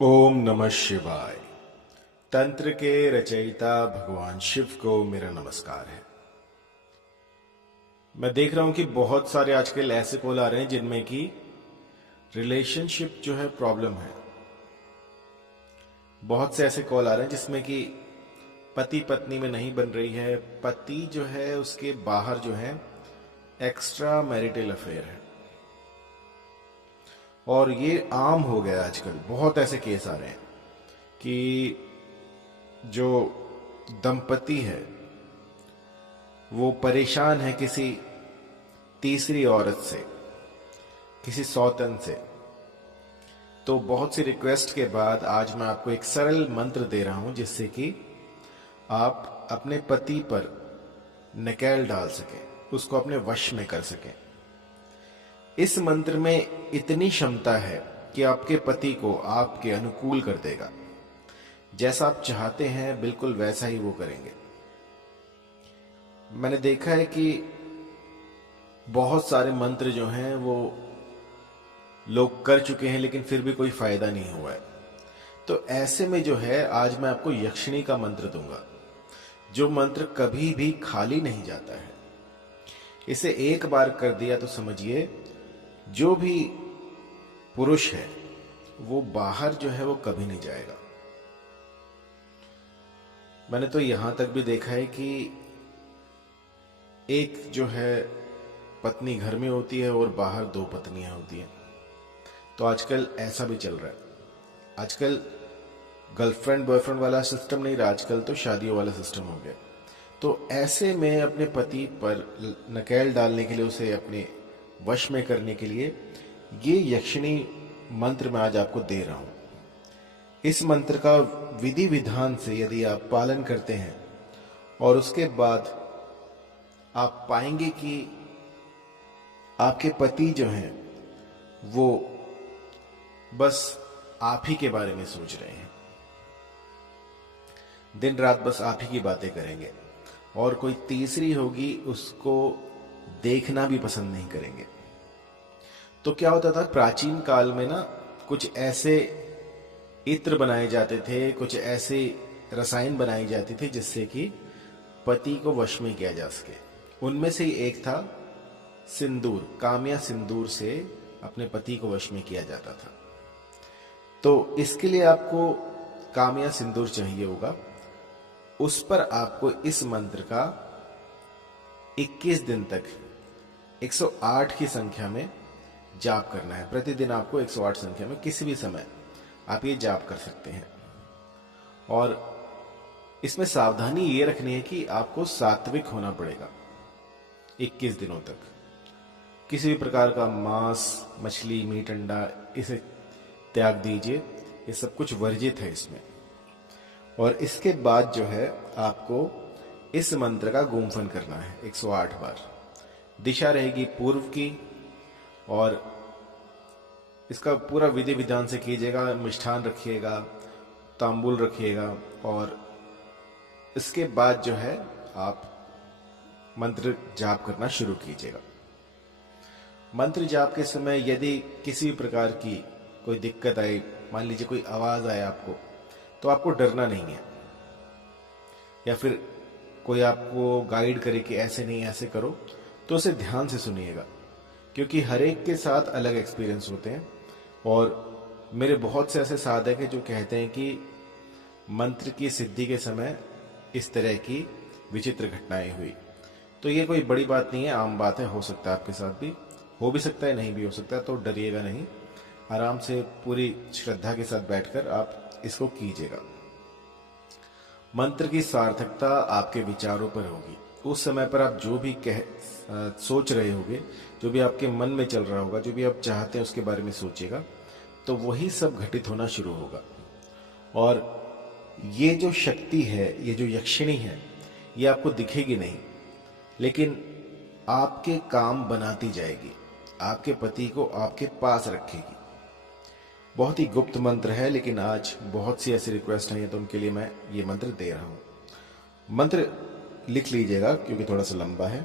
ओम नमः शिवाय। तंत्र के रचयिता भगवान शिव को मेरा नमस्कार है। मैं देख रहा हूं कि बहुत सारे आजकल ऐसे कॉल आ रहे हैं जिनमें कि रिलेशनशिप जो है प्रॉब्लम है। बहुत से ऐसे कॉल आ रहे हैं जिसमें कि पति पत्नी में नहीं बन रही है, पति जो है उसके बाहर जो है एक्स्ट्रा मैरिटल अफेयर है। और ये आम हो गया आजकल, बहुत ऐसे केस आ रहे हैं कि जो दंपति है वो परेशान है किसी तीसरी औरत से, किसी सौतन से। तो बहुत सी रिक्वेस्ट के बाद आज मैं आपको एक सरल मंत्र दे रहा हूं जिससे कि आप अपने पति पर नकेल डाल सकें, उसको अपने वश में कर सकें। इस मंत्र में इतनी क्षमता है कि आपके पति को आपके अनुकूल कर देगा। जैसा आप चाहते हैं बिल्कुल वैसा ही वो करेंगे। मैंने देखा है कि बहुत सारे मंत्र जो हैं वो लोग कर चुके हैं लेकिन फिर भी कोई फायदा नहीं हुआ है। तो ऐसे में जो है आज मैं आपको यक्षिणी का मंत्र दूंगा, जो मंत्र कभी भी खाली नहीं जाता है। इसे एक बार कर दिया तो समझिए जो भी पुरुष है वो बाहर जो है वो कभी नहीं जाएगा। मैंने तो यहां तक भी देखा है कि एक जो है पत्नी घर में होती है और बाहर दो पत्नियां होती हैं। तो आजकल ऐसा भी चल रहा है। आजकल गर्लफ्रेंड बॉयफ्रेंड वाला सिस्टम नहीं रहा, आजकल तो शादियों वाला सिस्टम हो गया। तो ऐसे में अपने पति पर नकेल डालने के लिए, उसे अपने वश में करने के लिए ये यक्षिणी मंत्र मैं आज आपको दे रहा हूं। इस मंत्र का विधि विधान से यदि आप पालन करते हैं और उसके बाद आप पाएंगे कि आपके पति जो हैं वो बस आप ही के बारे में सोच रहे हैं, दिन रात बस आप ही की बातें करेंगे और कोई तीसरी होगी उसको देखना भी पसंद नहीं करेंगे। तो क्या होता था प्राचीन काल में ना, कुछ ऐसे इत्र बनाए जाते थे, कुछ ऐसे रसायन बनाए जाते थे जिससे कि पति को वश में किया जा सके। उनमें से ही एक था सिंदूर। काम्या सिंदूर से अपने पति को वश में किया जाता था। तो इसके लिए आपको काम्या सिंदूर चाहिए होगा। उस पर आपको इस मंत्र का 21 दिन तक 108 की संख्या में जाप करना है। प्रतिदिन आपको 108 संख्या में किसी भी समय आप ये जाप कर सकते हैं। और इसमें सावधानी ये रखनी है कि आपको सात्विक होना पड़ेगा। 21 दिनों तक किसी भी प्रकार का मांस, मछली, मीट, अंडा इसे त्याग दीजिए। ये सब कुछ वर्जित है इसमें। और इसके बाद जो है आपको इस मंत्र का गुम्फन करना है 108 बार। दिशा रहेगी पूर्व की और इसका पूरा विधि विधान से कीजिएगा। मिष्ठान रखिएगा, तांबुल रखिएगा और इसके बाद जो है आप मंत्र जाप करना शुरू कीजिएगा। मंत्र जाप के समय यदि किसी भी प्रकार की कोई दिक्कत आई, मान लीजिए कोई आवाज आए आपको, तो आपको डरना नहीं है। या फिर कोई आपको गाइड करे कि ऐसे नहीं ऐसे करो, तो उसे ध्यान से सुनिएगा, क्योंकि हर एक के साथ अलग एक्सपीरियंस होते हैं। और मेरे बहुत से ऐसे साधक हैं जो कहते हैं कि मंत्र की सिद्धि के समय इस तरह की विचित्र घटनाएं हुई। तो ये कोई बड़ी बात नहीं है, आम बात है। हो सकता है आपके साथ भी हो भी सकता है, नहीं भी हो सकता है। तो डरिएगा नहीं, आराम से पूरी श्रद्धा के साथ बैठकर आप इसको कीजिएगा। मंत्र की सार्थकता आपके विचारों पर होगी। उस समय पर आप जो भी सोच रहे होगे, जो भी आपके मन में चल रहा होगा, जो भी आप चाहते हैं उसके बारे में सोचिएगा, तो वही सब घटित होना शुरू होगा। और ये जो शक्ति है, ये जो यक्षिणी है, ये आपको दिखेगी नहीं, लेकिन आपके काम बनाती जाएगी, आपके पति को आपके पास रखेगी। बहुत ही गुप्त मंत्र है, लेकिन आज बहुत सी ऐसी रिक्वेस्ट हैं तो उनके लिए मैं ये मंत्र दे रहा हूं। मंत्र लिख लीजिएगा क्योंकि थोड़ा सा लंबा है।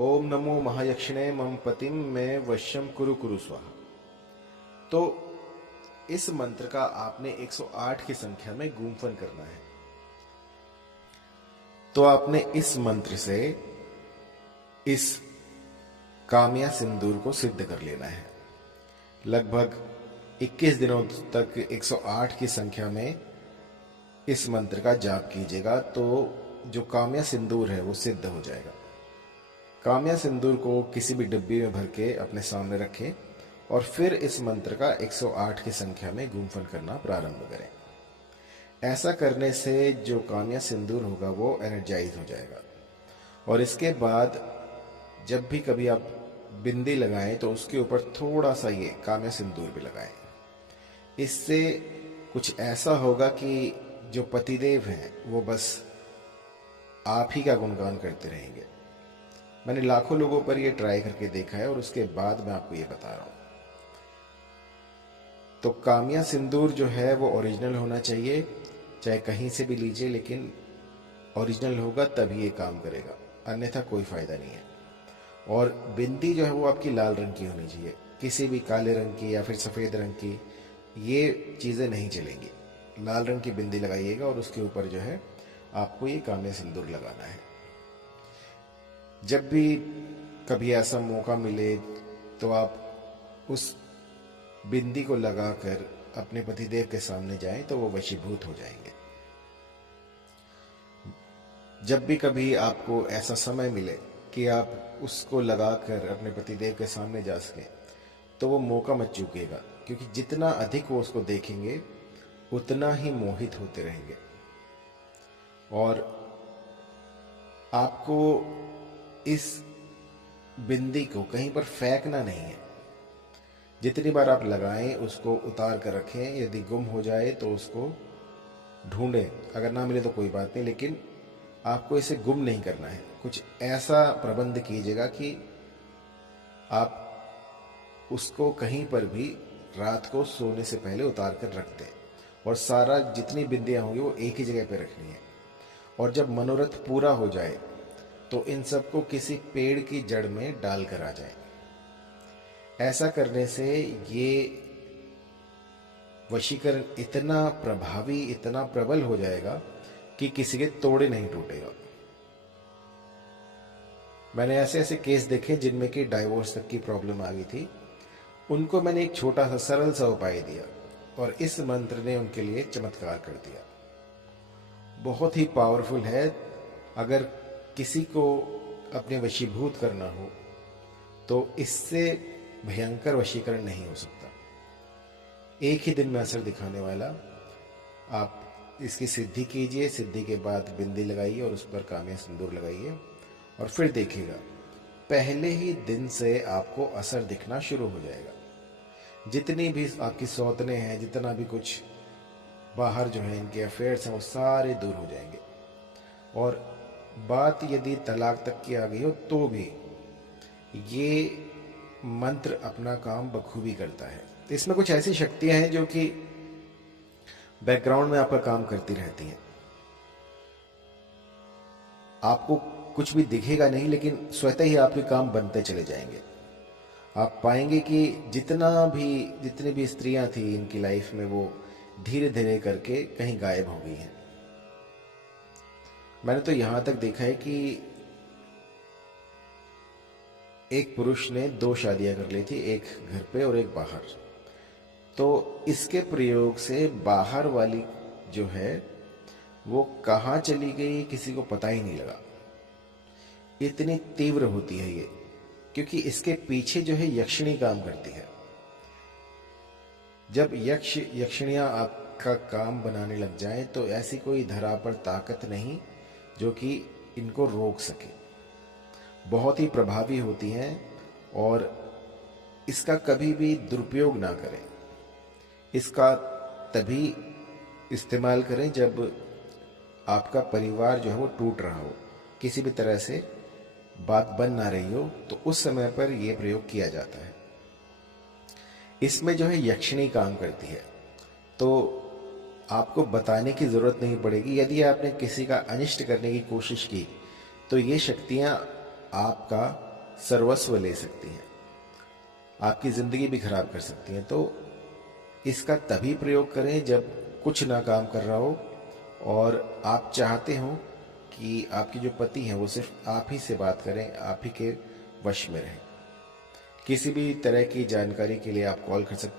ओम नमो महायक्षिणे मम पतिम में वश्यम कुरु कुरु स्वाहा। तो इस मंत्र का आपने 108 की संख्या में गुम्फन करना है। तो आपने इस मंत्र से इस कामया सिंदूर को सिद्ध कर लेना है। लगभग 21 दिनों तक 108 की संख्या में इस मंत्र का जाप कीजिएगा तो जो कामया सिंदूर है वो सिद्ध हो जाएगा। कामया सिंदूर को किसी भी डिब्बी में भर के अपने सामने रखें और फिर इस मंत्र का 108 की संख्या में गुम्फन करना प्रारंभ करें। ऐसा करने से जो कामया सिंदूर होगा वो एनर्जाइज हो जाएगा। और इसके बाद जब भी कभी आप बिंदी लगाएं तो उसके ऊपर थोड़ा सा ये कामया सिंदूर भी लगाएं। इससे कुछ ऐसा होगा कि जो पतिदेव हैं वो बस आप ही का गुणगान करते रहेंगे। मैंने लाखों लोगों पर ये ट्राई करके देखा है और उसके बाद मैं आपको ये बता रहा हूं। तो कामया सिंदूर जो है वो ओरिजिनल होना चाहिए, चाहे कहीं से भी लीजिए, लेकिन ओरिजिनल होगा तभी ये काम करेगा, अन्यथा कोई फायदा नहीं है। और बिंदी जो है वो आपकी लाल रंग की होनी चाहिए, किसी भी काले रंग की या फिर सफेद रंग की ये चीजें नहीं चलेंगी। लाल रंग की बिंदी लगाइएगा और उसके ऊपर जो है आपको ये कामया सिंदूर लगाना है। जब भी कभी ऐसा मौका मिले तो आप उस बिंदी को लगाकर अपने पतिदेव के सामने जाएं तो वो वशीभूत हो जाएंगे। जब भी कभी आपको ऐसा समय मिले कि आप उसको लगाकर अपने पतिदेव के सामने जा सकें तो वो मौका मत चूकिएगा, क्योंकि जितना अधिक वो उसको देखेंगे उतना ही मोहित होते रहेंगे। और आपको इस बिंदी को कहीं पर फेंकना नहीं है। जितनी बार आप लगाएं उसको उतार कर रखें। यदि गुम हो जाए तो उसको ढूंढें, अगर ना मिले तो कोई बात नहीं, लेकिन आपको इसे गुम नहीं करना है। कुछ ऐसा प्रबंध कीजिएगा कि आप उसको कहीं पर भी रात को सोने से पहले उतार कर रख दें। और सारा जितनी बिंदियां होंगी वो एक ही जगह पे रखनी है। और जब मनोरथ पूरा हो जाए तो इन सबको किसी पेड़ की जड़ में डालकर आ जाए। ऐसा करने से ये वशीकरण इतना प्रभावी, इतना प्रबल हो जाएगा कि किसी के तोड़े नहीं टूटेगा। मैंने ऐसे ऐसे केस देखे जिनमें कि डाइवोर्स तक की प्रॉब्लम आ गई थी। उनको मैंने एक छोटा सा सरल सा उपाय दिया और इस मंत्र ने उनके लिए चमत्कार कर दिया। बहुत ही पावरफुल है। अगर किसी को अपने वशीभूत करना हो तो इससे भयंकर वशीकरण नहीं हो सकता। एक ही दिन में असर दिखाने वाला। आप इसकी सिद्धि कीजिए, सिद्धि के बाद बिंदी लगाइए और उस पर कामया सिंदूर लगाइए और फिर देखिएगा पहले ही दिन से आपको असर दिखना शुरू हो जाएगा। जितनी भी आपकी सौतने हैं, जितना भी कुछ बाहर जो है इनके अफेयर्स हैं, वो सारे दूर हो जाएंगे। और बात यदि तलाक तक की आ गई हो तो भी ये मंत्र अपना काम बखूबी करता है। तो इसमें कुछ ऐसी शक्तियां हैं जो कि बैकग्राउंड में आपका काम करती रहती हैं। आपको कुछ भी दिखेगा नहीं, लेकिन स्वतः ही आपके काम बनते चले जाएंगे। आप पाएंगे कि जितनी भी स्त्रियां थी इनकी लाइफ में, वो धीरे धीरे करके कहीं गायब हो गई हैं। मैंने तो यहां तक देखा है कि एक पुरुष ने 2 शादियां कर ली थी, एक घर पे और एक बाहर। तो इसके प्रयोग से बाहर वाली जो है वो कहां चली गई किसी को पता ही नहीं लगा। इतनी तीव्र होती है ये, क्योंकि इसके पीछे जो है यक्षिणी काम करती है। जब यक्षिणियां आपका काम बनाने लग जाएं तो ऐसी कोई धरा पर ताकत नहीं जो कि इनको रोक सके। बहुत ही प्रभावी होती हैं और इसका कभी भी दुरुपयोग ना करें। इसका तभी इस्तेमाल करें जब आपका परिवार जो है वो टूट रहा हो, किसी भी तरह से बात बन ना रही हो, तो उस समय पर यह प्रयोग किया जाता है। इसमें जो है यक्षिणी काम करती है, तो आपको बताने की जरूरत नहीं पड़ेगी। यदि आपने किसी का अनिष्ट करने की कोशिश की तो ये शक्तियां आपका सर्वस्व ले सकती हैं, आपकी जिंदगी भी खराब कर सकती हैं। तो इसका तभी प्रयोग करें जब कुछ ना काम कर रहा हो और आप चाहते हो कि आपके जो पति हैं वो सिर्फ आप ही से बात करें, आप ही के वश में रहें। किसी भी तरह की जानकारी के लिए आप कॉल कर सकते हैं।